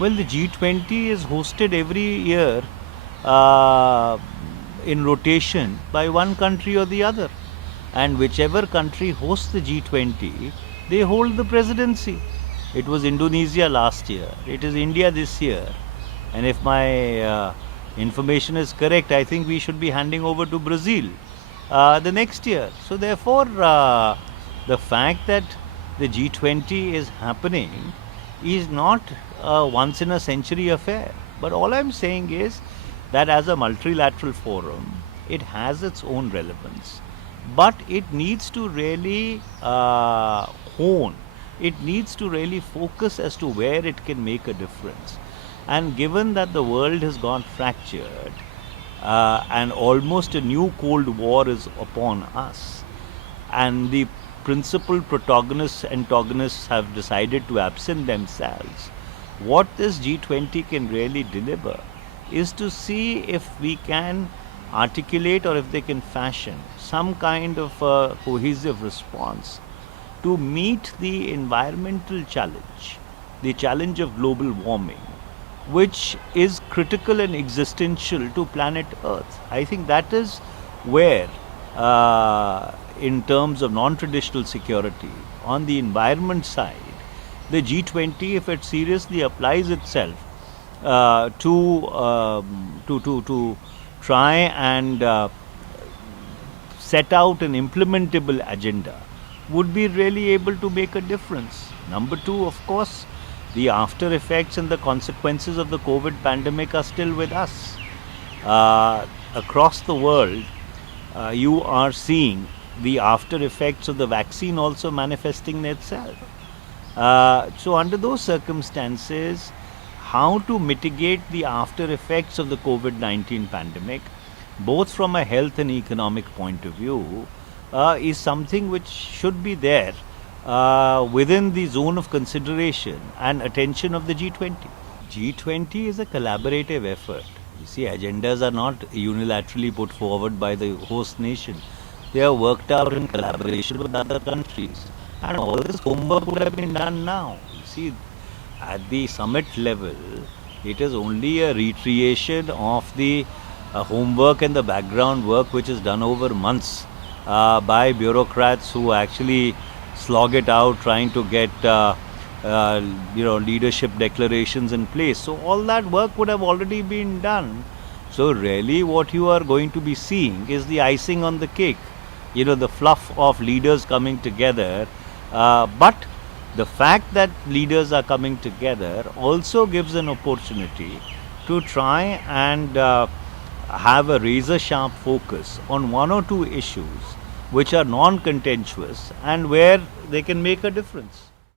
Well, the G20 is hosted every year uh, in rotation by one country or the other. And whichever country hosts the G20, they hold the presidency. It was Indonesia last year, it is India this year. And if my information is correct, I think we should be handing over to Brazil the next year. So, therefore, the fact that the G20 is happening is not a once in a century affair. But all I'm saying is that as a multilateral forum, it has its own relevance. But it needs to really hone, it needs to really focus as to where it can make a difference. And given that the world has got fractured and almost a new Cold War is upon us, and the principal protagonists, antagonists have decided to absent themselves, what this G20 can really deliver is to see if we can articulate or if they can fashion some kind of a cohesive response to meet the environmental challenge, the challenge of global warming, which is critical and existential to planet Earth. I think that is where, in terms of non-traditional security, on the environment side, the G20, if it seriously applies itself to try and set out an implementable agenda, would be really able to make a difference. Number two, of course, the after effects and the consequences of the COVID pandemic are still with us. Across the world, you are seeing the after effects of the vaccine also manifesting itself. So, under those circumstances, how to mitigate the after effects of the COVID-19 pandemic, both from a health and economic point of view, is something which should be there within the zone of consideration and attention of the G20. G20 is a collaborative effort. You see, agendas are not unilaterally put forward by the host nation. They are worked out in collaboration with other countries. And all this homework would have been done now. You see, at the summit level, it is only a recreation of the homework and the background work which is done over months by bureaucrats who actually slog it out trying to get leadership declarations in place. So all that work would have already been done. So really what you are going to be seeing is the icing on the cake, the fluff of leaders coming together. But the fact that leaders are coming together also gives an opportunity to try and have a razor sharp focus on one or two issues which are non-contentious and where they can make a difference.